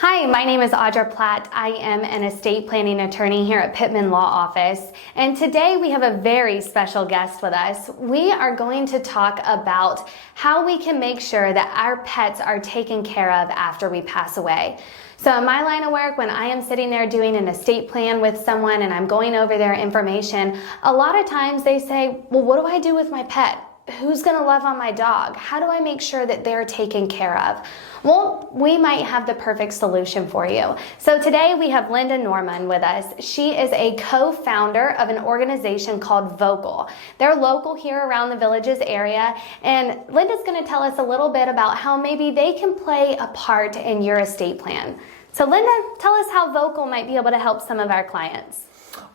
Hi, my name is Audra Platt. I am an estate planning attorney here at Pittman Law Office, and today we have a very special guest with us. We are going to talk about how we can make sure that our pets are taken care of after we pass away. So in my line of work, when I am sitting there doing an estate plan with someone and I'm going over their information, a lot of times they say, well, what do I do with my pet? Who's gonna love on my dog? How do I make sure that they're taken care of? Well, we might have the perfect solution for you. So today we have Linda Norman with us. She is a co-founder of an organization called Vocal. They're local here around the Villages area, and Linda's gonna tell us a little bit about how maybe they can play a part in your estate plan. So Linda, tell us how Vocal might be able to help some of our clients.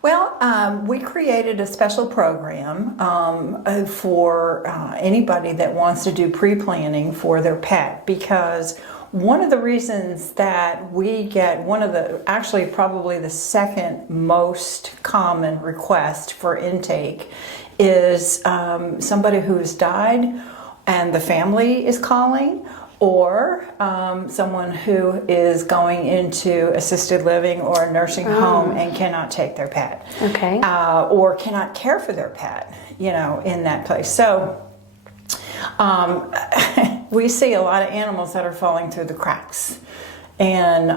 Well, we created a special program for anybody that wants to do pre-planning for their pet, because one of the reasons that we get actually probably the second most common request for intake is somebody who has died and the family is calling, or someone who is going into assisted living or a nursing home and cannot take their pet. Okay. Or cannot care for their pet, in that place. So we see a lot of animals that are falling through the cracks. And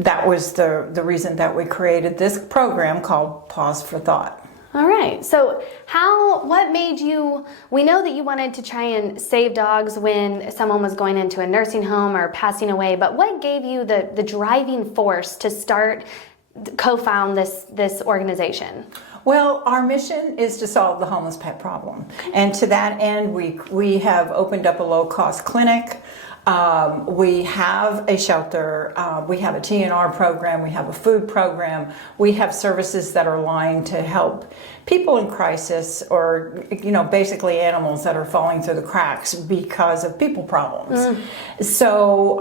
that was the reason that we created this program called Pause for Thought. All right, so what made you, we know that you wanted to try and save dogs when someone was going into a nursing home or passing away, but what gave you the driving force to co-found this organization? Well, our mission is to solve the homeless pet problem. And to that end, we have opened up a low-cost clinic. We have a shelter, we have a TNR program, we have a food program, we have services that are aligned to help people in crisis, or basically animals that are falling through the cracks because of people problems. So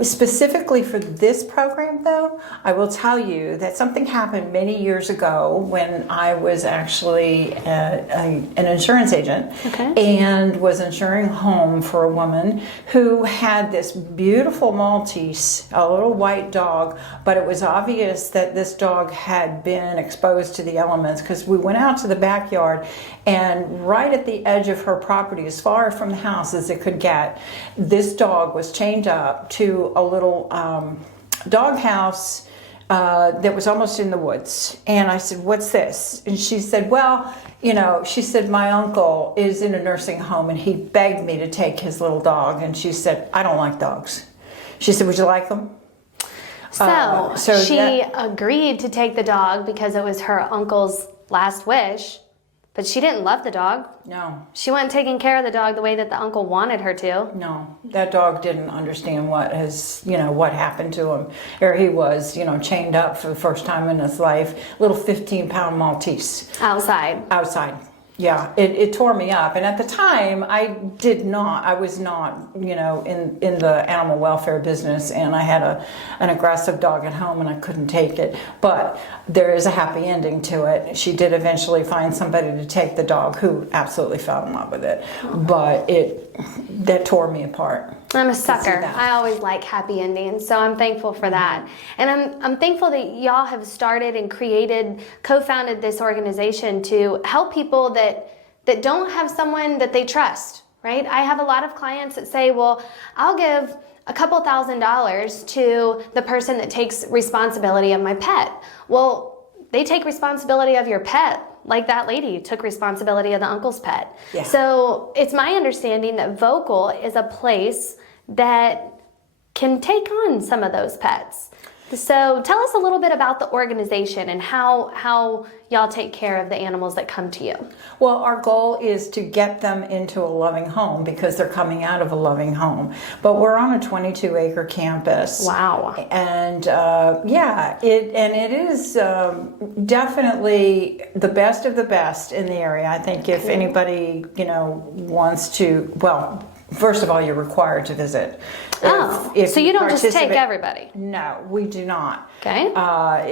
specifically for this program though, I will tell you that something happened many years ago when I was actually an insurance agent. Okay. And was insuring a home for a woman who had this beautiful Maltese, a little white dog, but it was obvious that this dog had been exposed to the elements, because we went out to the backyard, and right at the edge of her property, as far from the house as it could get, this dog was chained up to a little dog house that was almost in the woods. And I said, what's this? And she said, well, she said, my uncle is in a nursing home and he begged me to take his little dog. And she said, I don't like dogs. She said, would you like them? So she agreed to take the dog because it was her uncle's last wish, but she didn't love the dog. No. She wasn't taking care of the dog the way that the uncle wanted her to. No, that dog didn't understand what happened to him. Or he was, chained up for the first time in his life. Little 15-pound Maltese. Outside. Yeah, it tore me up. And at the time, I was not, in the animal welfare business, and I had an aggressive dog at home and I couldn't take it. But there is a happy ending to it. She did eventually find somebody to take the dog who absolutely fell in love with it. But that tore me apart. I'm a sucker. I always like happy endings, so I'm thankful for that. And I'm thankful that y'all have started and co-founded this organization to help people that don't have someone that they trust, right? I have a lot of clients that say, well, I'll give a couple $1,000s to the person that takes responsibility of my pet. Well, they take responsibility of your pet like that lady took responsibility of the uncle's pet. Yeah. So it's my understanding that Vocal is a place that can take on some of those pets. So tell us a little bit about the organization and how y'all take care of the animals that come to you. Well, our goal is to get them into a loving home because they're coming out of a loving home. But we're on a 22-acre campus. Wow. And it is definitely the best of the best in the area. I think if anybody, wants to, first of all, you're required to visit. So you don't just take everybody? No, we do not. Okay.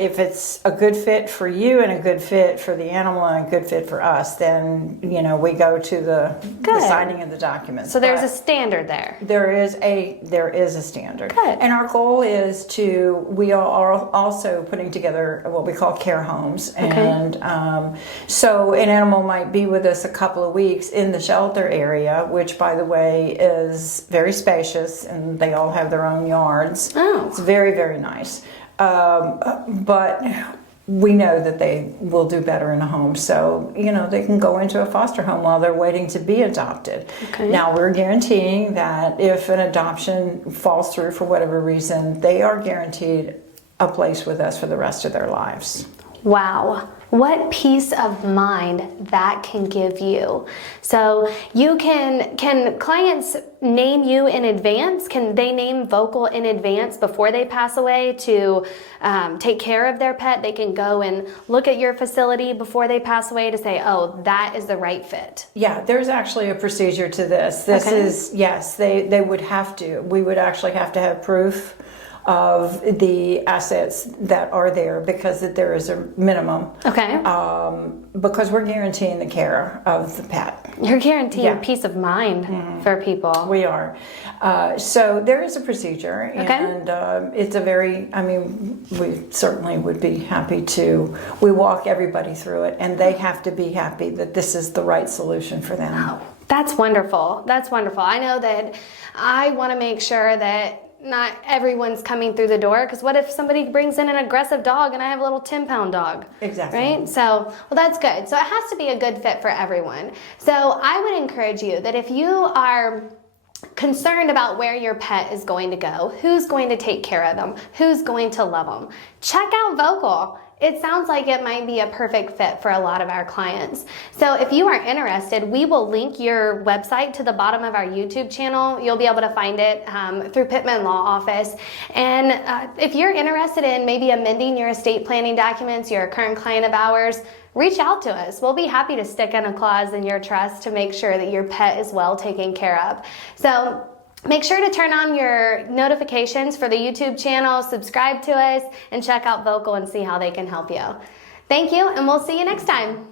If it's a good fit for you and a good fit for the animal and a good fit for us, then, we go to the signing of the documents. So there's a standard there. There is a standard. Good. And our goal is we are also putting together what we call care homes. Okay. And so an animal might be with us a couple of weeks in the shelter area, which, by the way, is very spacious, and they all have their own yards. Oh. It's very, very nice. But we know that they will do better in a home. So, they can go into a foster home while they're waiting to be adopted. Okay. Now, we're guaranteeing that if an adoption falls through for whatever reason, they are guaranteed a place with us for the rest of their lives. Wow. What peace of mind that can give you. So can clients name you in advance? Can they name Vocal in advance before they pass away to take care of their pet? They can go and look at your facility before they pass away to say, oh, that is the right fit. Yeah, there's actually a procedure to this. This is, yes, they would have to. We would actually have to have proof of the assets that are there, because there is a minimum. Okay. Because we're guaranteeing the care of the pet. You're guaranteeing peace of mind for people. We are. So there is a procedure, and it's a very, we certainly would be happy to, we walk everybody through it, and they have to be happy that this is the right solution for them. Oh, that's wonderful. That's wonderful. I know that I want to make sure that not everyone's coming through the door, because what if somebody brings in an aggressive dog and I have a little 10-pound dog? Exactly. Right? So, well, that's good. So it has to be a good fit for everyone. So I would encourage you that if you are concerned about where your pet is going to go, who's going to take care of them, who's going to love them, check out Vocal. It sounds like it might be a perfect fit for a lot of our clients. So if you are interested, we will link your website to the bottom of our YouTube channel. You'll be able to find it through Pittman Law Office. And if you're interested in maybe amending your estate planning documents, you're a current client of ours, reach out to us. We'll be happy to stick in a clause in your trust to make sure that your pet is well taken care of. So make sure to turn on your notifications for the YouTube channel, subscribe to us, and check out Vocal and see how they can help you. Thank you, and we'll see you next time.